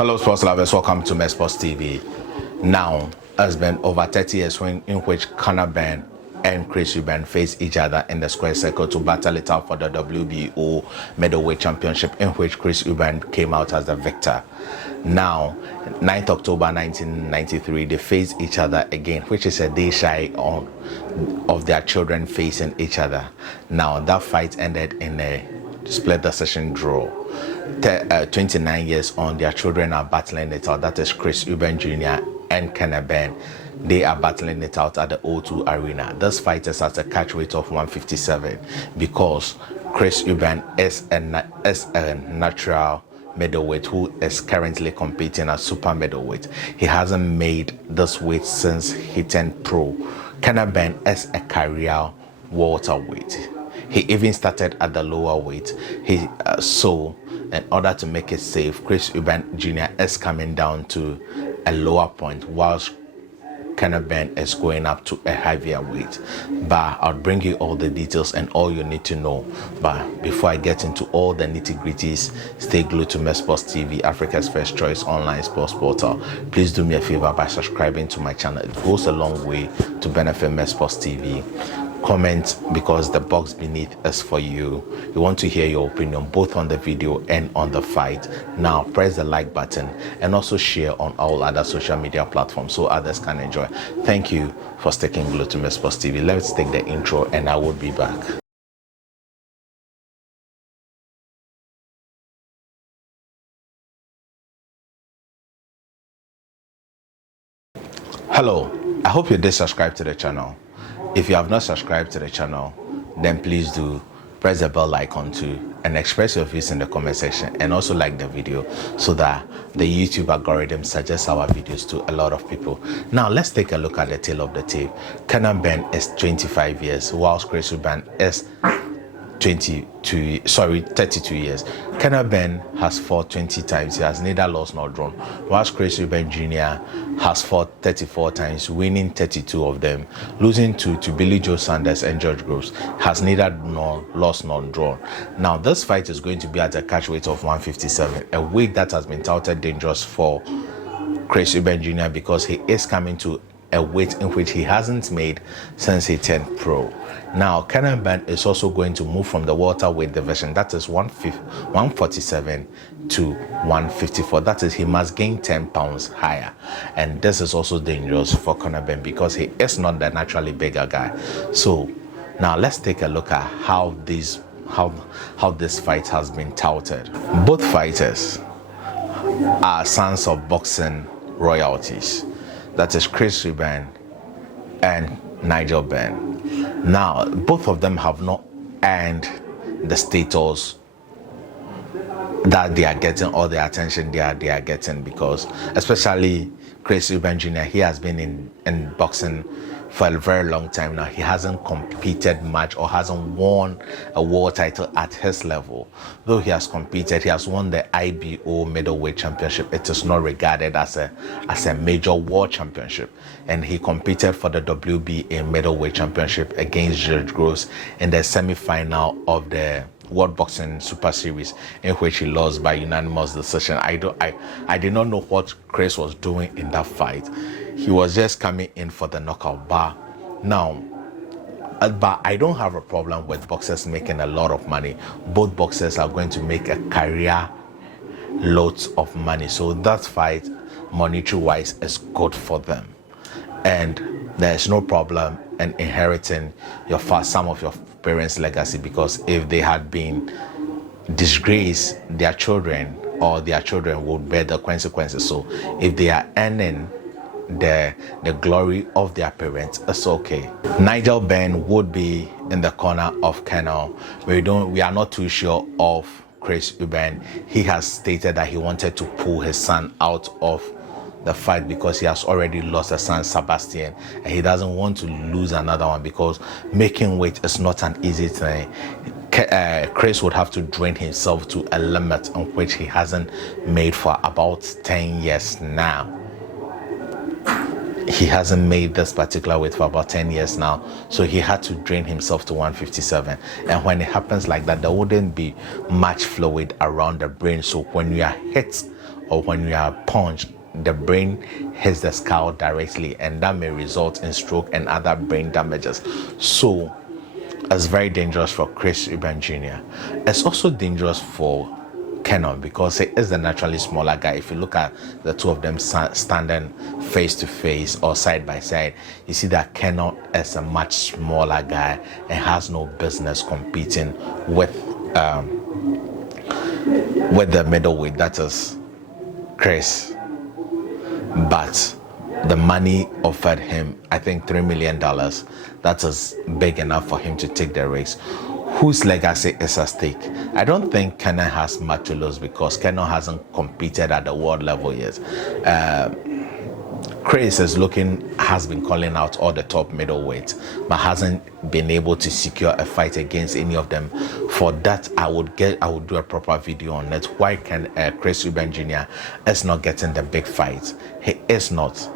Hello sports lovers, welcome to Sports TV. Now, it's been over 30 years in which Conor Benn and Chris Eubank faced each other in the square circle to battle it out for the WBO middleweight championship, in which Chris Eubank came out as the victor. Now, 9th October 1993, they faced each other again, which is a day shy of their children facing each other. Now, that fight ended in a split decision draw. 29 years on, their children are battling it out. That is Chris Eubank Jr. and Conor Benn. They are battling it out at the O2 Arena. This fight is at a catch weight of 157 because Chris Eubank is a natural middleweight who is currently competing at super middleweight. He hasn't made this weight since he turned pro. Conor Benn is a career welterweight. He even started at the lower weight. So in order to make it safe, Chris Eubank Jr. is coming down to a lower point, whilst Conor Benn is going up to a heavier weight. But I'll bring you all the details and all you need to know. But before I get into all the nitty-gritties, stay glued to Sports TV, Africa's first choice online sports portal. Please do me a favor by subscribing to my channel. It goes a long way to benefit Sports TV. Comment, because the box beneath is for you. We want to hear your opinion both on the video and on the fight. Now press the like button and also share on all other social media platforms so others can enjoy. Thank you for sticking glued to Sports TV. Let's take the intro and I will be back. Hello, I hope you did subscribe to the channel. If you have not subscribed to the channel, then please do press the bell icon too and express your views in the comment section, and also like the video so that the YouTube algorithm suggests our videos to a lot of people. Now let's take a look at the tail of the tape. Conor Benn is 25 years whilst Chris Eubank is 32 years. Conor Benn has fought 20 times. He has neither lost nor drawn, whilst Chris Eubank Jr. has fought 34 times, winning 32 of them, losing to Billy Joe Saunders and George Groves. Has neither lost nor drawn. Now this fight is going to be at a catch weight of 157, a weight that has been touted dangerous for Chris Eubank Jr. because he is coming to a weight in which he hasn't made since he turned pro. Now Conor Benn is also going to move from the welterweight division, that is 147 to 154. That is, he must gain 10 pounds higher, and this is also dangerous for Conor Benn because he is not the naturally bigger guy. So now let's take a look at how this fight has been touted. Both fighters are sons of boxing royalties. That is Chris Eubank and Nigel Benn. Now, both of them have not earned the status that they are getting or the attention they are getting, because especially Chris Eubank Jr., he has been in boxing for a very long time now. He hasn't competed much or hasn't won a world title at his level. Though he has competed, he has won the IBO middleweight championship. It is not regarded as a major world championship. And he competed for the WBA middleweight championship against George Groves in the semi-final of the World Boxing Super Series, in which he lost by unanimous decision. I did not know what Chris was doing in that fight. He was just coming in for the knockout bar. Now, but I don't have a problem with boxers making a lot of money. Both boxers are going to make a career loads of money. So that fight, monetary wise, is good for them. And there's no problem in inheriting some of your parents' legacy, because if they had been disgraced, their children would bear the consequences. So if they are earning the glory of their parents, it's okay. Nigel Benn would be in the corner of Conor. We are not too sure of Chris Eubank. He has stated that he wanted to pull his son out of the fight because he has already lost a son, Sebastian, and he doesn't want to lose another one, because making weight is not an easy thing. Chris would have to drain himself to a limit on which he hasn't made for about 10 years now. He hasn't made this particular weight for about 10 years now, so he had to drain himself to 157. And when it happens like that, there wouldn't be much fluid around the brain, so when you are hit or when you are punched, the brain hits the skull directly, and that may result in stroke and other brain damages. So it's very dangerous for Chris Eubank Jr. It's also dangerous for Conor because he is the naturally smaller guy. If you look at the two of them standing face to face or side by side, you see that Conor is a much smaller guy and has no business competing with the middleweight, that is Chris. But the money offered him, I think $3 million. That is big enough for him to take the race. Whose legacy is at stake? I don't think Conor has much to lose because Conor hasn't competed at the world level yet. Chris has been calling out all the top middleweights, but hasn't been able to secure a fight against any of them. For that, I would do a proper video on it. Why can Chris Eubank Jr. is not getting the big fights? He is not.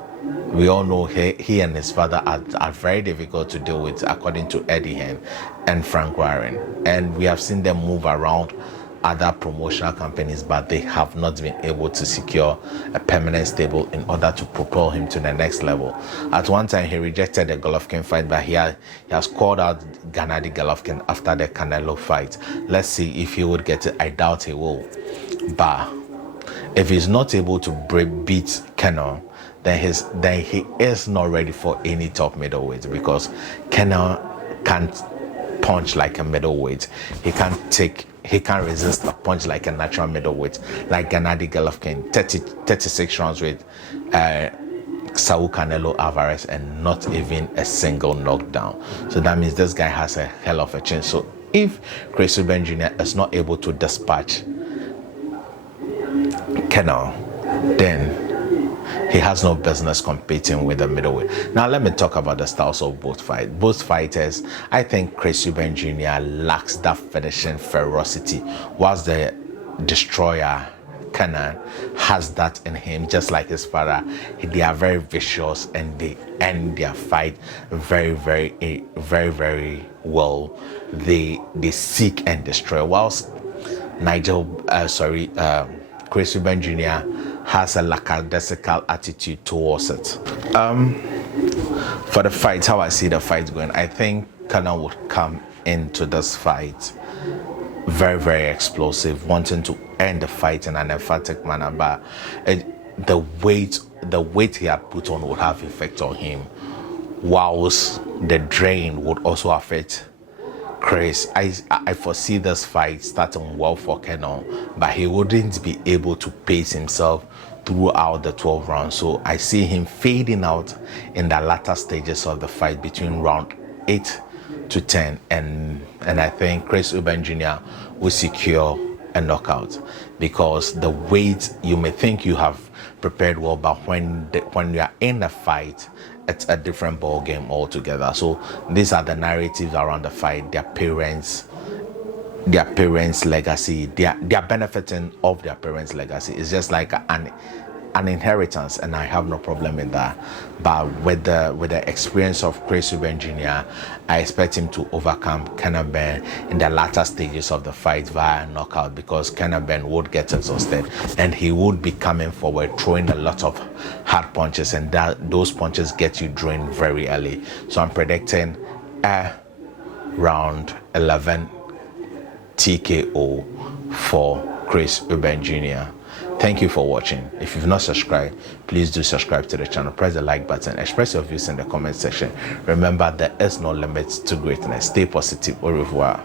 We all know he and his father are very difficult to deal with, according to Eddie Hearn and Frank Warren. And we have seen them move around other promotional companies, but they have not been able to secure a permanent stable in order to propel him to the next level. At one time, he rejected the Golovkin fight, but he has called out Gennady Golovkin after the Canelo fight. Let's see if he would get it. I doubt he will. But if he's not able to beat Conor, then he is not ready for any top middleweight, because Conor can't punch like a middleweight. He can't resist a punch like a natural middleweight, like Gennady Golovkin, 36 rounds with Saul Canelo Alvarez and not even a single knockdown. So that means this guy has a hell of a chance. So if Chris Eubank Jr. is not able to dispatch Conor, then he has no business competing with the middleweight. Now let me talk about the styles of both fighters. Both fighters, I think Chris Eubank Jr. lacks that finishing ferocity, whilst the destroyer Conor has that in him, just like his father. They are very vicious and they end their fight very, very, very, very well. They seek and destroy, whilst Chris Benn Jr. has a lackadaisical attitude towards it. For the fight, how I see the fight going, I think Conor would come into this fight very, very explosive, wanting to end the fight in an emphatic manner, but the weight he had put on would have effect on him, whilst the drain would also affect Chris. I foresee this fight starting well for Conor, but he wouldn't be able to pace himself throughout the 12 rounds. So I see him fading out in the latter stages of the fight between round 8 to 10, and I think Chris Eubank Jr. will secure a knockout, because the weight, you may think you have prepared well, but when you are in a fight, it's a different ball game altogether. So these are the narratives around the fight. Their parents' legacy, they are benefiting of their parents' legacy. It's just like an inheritance, and I have no problem with that. But with the experience of Chris Eubank Jr., I expect him to overcome Conor Benn in the latter stages of the fight via knockout, because Conor Benn would get exhausted and he would be coming forward throwing a lot of hard punches, and those punches get you drained very early. So I'm predicting a round 11 TKO for Chris Eubank Jr. Thank you for watching. If you've not subscribed, please do subscribe to the channel. Press the like button. Express your views in the comment section. Remember, there is no limit to greatness. Stay positive. Au revoir.